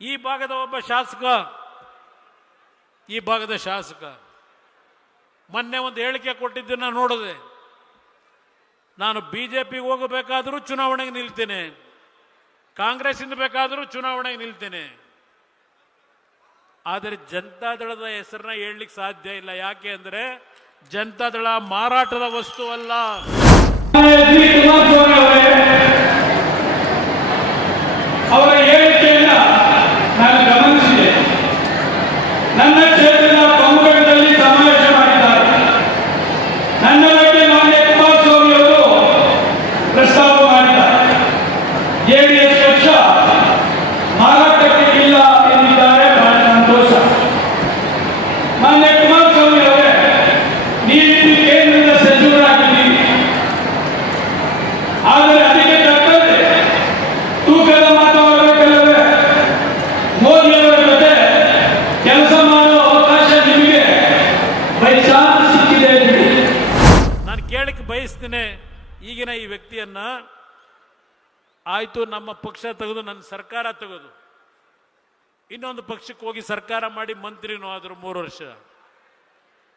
ಈ ಭಾಗದ ಒಬ್ಬ ಶಾಸಕ, ಈ ಭಾಗದ ಶಾಸಕ ಮೊನ್ನೆ ಒಂದು ಹೇಳಿಕೆ ಕೊಟ್ಟಿದ್ದನ್ನ ನೋಡಿದೆ. ನಾನು ಬಿಜೆಪಿಗೆ ಹೋಗಬೇಕಾದರೂ ಚುನಾವಣೆಗೆ ನಿಲ್ತೇನೆ, ಕಾಂಗ್ರೆಸ್ಸಿಂದ ಬೇಕಾದರೂ ಚುನಾವಣೆಗೆ ನಿಲ್ತೇನೆ, ಆದರೆ ಜನತಾದಳದ ಹೆಸರನ್ನ ಹೇಳಲಿಕ್ಕೆ ಸಾಧ್ಯ ಇಲ್ಲ. ಯಾಕೆ ಅಂದರೆ ಜನತಾದಳ ಮಾರಾಟದ ವಸ್ತು ಅಲ್ಲ. ಅವರ ಹೇಳಿಕೆಯನ್ನ ನಾನು ಗಮನಿಸಿದೆ. ನನ್ನ ಕ್ಷೇತ್ರದ ಕೊಂಗಡದಲ್ಲಿ ಸಮಾವೇಶ ಮಾಡಿದ್ದಾರೆ. ನನ್ನ ಬಗ್ಗೆ ಮಾನ್ಯ ಕುಮಾರಸ್ವಾಮಿ ಅವರು ಪ್ರಸ್ತಾವ ಮಾಡಿದ್ದಾರೆ. ಜೆಡಿಎಸ್ ಪಕ್ಷ ಮಾರಾಟಕ್ಕೆ ಇಲ್ಲ ಎಂದಿದ್ದಾರೆ. ಬಹಳ ಸಂತೋಷ. ಮಾನ್ಯ ಕುಮಾರಸ್ವಾಮಿ ಅವರೇ, ನೀವು ಕೇಂದ್ರದ ಸಚಿವರಾಗಿದ್ದೀರಿ, ಆದರೆ ಅದಕ್ಕೆ ತಕ್ಕಂತೆ ತೂಕದ ಮಾತಾಡಬೇಕಲ್ಲವೇ? ಮೋದಿಯವರ ಜೊತೆ ಕೆಲಸ ಮಾಡುವ ಅವಕಾಶ ನಿಮಗೆ ಬೈಚಾನ್ಸ್ ಸಿಕ್ಕಿದೆ ಬಿಡಿ. ನಾನು ಕೇಳಕ್ಕೆ ಬಯಸ್ತೇನೆ, ಈಗಿನ ಈ ವ್ಯಕ್ತಿಯನ್ನ ಆಯ್ತು ನಮ್ಮ ಪಕ್ಷ ತೆಗೆದು ನನ್ನ ಸರ್ಕಾರ ತೆಗೆದು ಇನ್ನೊಂದು ಪಕ್ಷಕ್ಕೆ ಹೋಗಿ ಸರ್ಕಾರ ಮಾಡಿ ಮಂತ್ರಿನೂ ಆದರು 3 ವರ್ಷ.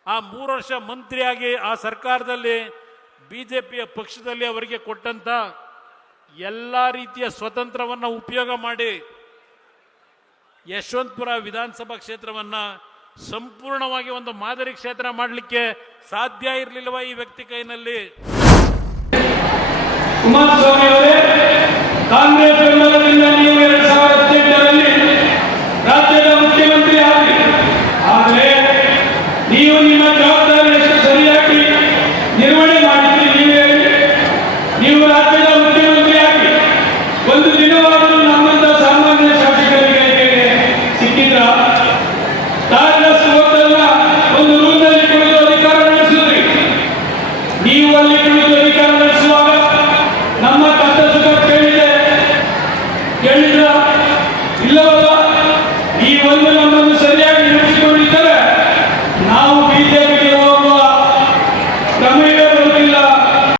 ಆ 3 ವರ್ಷ ಮಂತ್ರಿಯಾಗಿ ಆ ಸರ್ಕಾರದಲ್ಲಿ ಬಿಜೆಪಿಯ ಪಕ್ಷದಲ್ಲಿ ಅವರಿಗೆ ಕೊಟ್ಟಂತ ಎಲ್ಲ ರೀತಿಯ ಸ್ವತಂತ್ರವನ್ನು ಉಪಯೋಗ ಮಾಡಿ ಯಶವಂತಪುರ ವಿಧಾನಸಭಾ ಕ್ಷೇತ್ರವನ್ನ ಸಂಪೂರ್ಣವಾಗಿ ಒಂದು ಮಾದರಿ ಕ್ಷೇತ್ರ ಮಾಡಲಿಕ್ಕೆ ಸಾಧ್ಯ ಇರಲಿಲ್ಲವ ಈ ವ್ಯಕ್ತಿ ಕೈನಲ್ಲಿ? ಕುಮಾರಸ್ವಾಮಿ ಅವರೇ, ಕಾಂಗ್ರೆಸ್